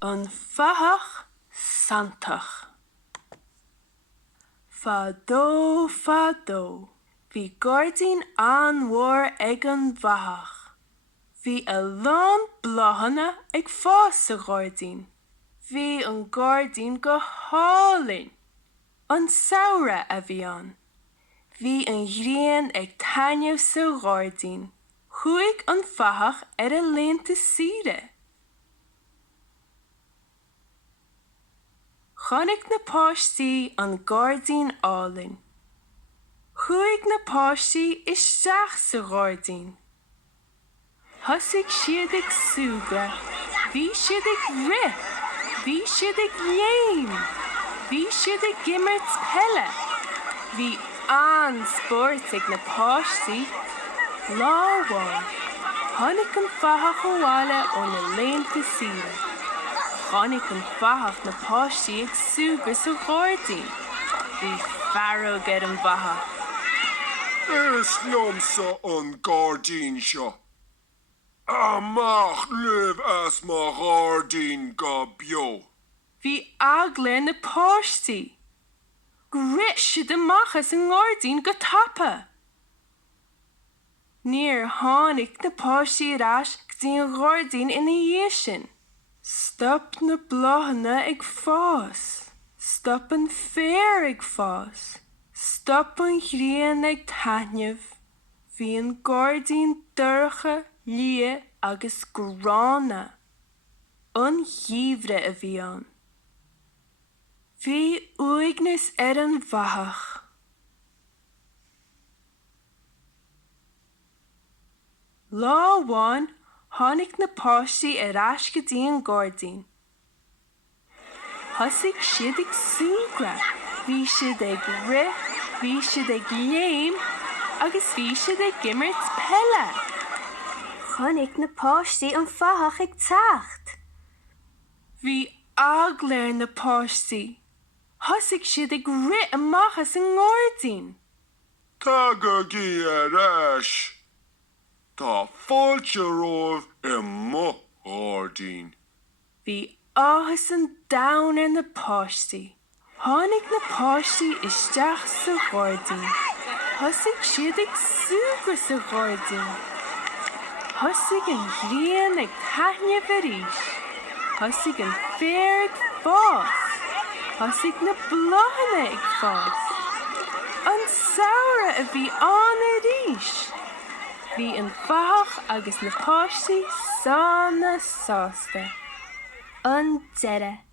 An Fathach Santach. Fadó, fadó, bhí Gordín anmhór ag an bhathach. Bhí a lán bláthanna ag fás sa Gordín. Bhí an Gordín go hálinn, an saoire a bhí an. Bhí an ghrian ag tainneamh sa Gordín. Chuaigh an Fathach ar a léanta saoire. Chonaic na páistí an Gordín álinn. Chuaigh na páistí isteach sa Gordín. Thosaigh siad ag súgra, bhí siad ag rith, bhí siad ag léim, bhí siad ag gimmert pelle. Bhí anspórt ag na páistí. Láháin, tháinig an Fathach ó bhaile ó na léanta saoire. Tháinig an Fathach na páistí ag súgra sa Gordín. Bhí fearg ar an Fathach. Is liomsa an Gordín seo. Amach libh as má Gordín go bio. Bhí agla na páistí. Grit siad amach as an Gordín go tapa. Níor tháinig na páistí arás go dtí an Gordín ina dhiaidh sin. Stop na bláthanna ag fás. Stop an féar ag fás. Stop an ghrian ag tainneamh. Bhí an Gordín dorcha, lia agus grána. An dhíomhre a bhí an. Bhí uaigneas ar an Fathach. Láháin, tháinig na páistí arás go dtí an Gordín. Thosaigh siad ag súgra, bhí siad ag rith, bhí siad ag léim, agus bhí siad ag gimmert pelle. Chonaic na páistí an Fathach ag teacht. Bhí agla ar na páistí. Thosaigh siad ag rith amach as an Gordín. Tá go gí arás. Tá fáilte romh I mo Gordín. Bhí áthas an domhan ar na páistí. Tháinig na páistí isteach sa Gordín. Thosaigh siad ag súgra sa Gordín. Thosaigh an ghrian ag taithneamh arís. Thosaigh an féar ag fás. Thosaigh na bláthanna ag fás. An saoire a bhí an arís. Bhí an Fathach agus na páistí sána sásta. An deire.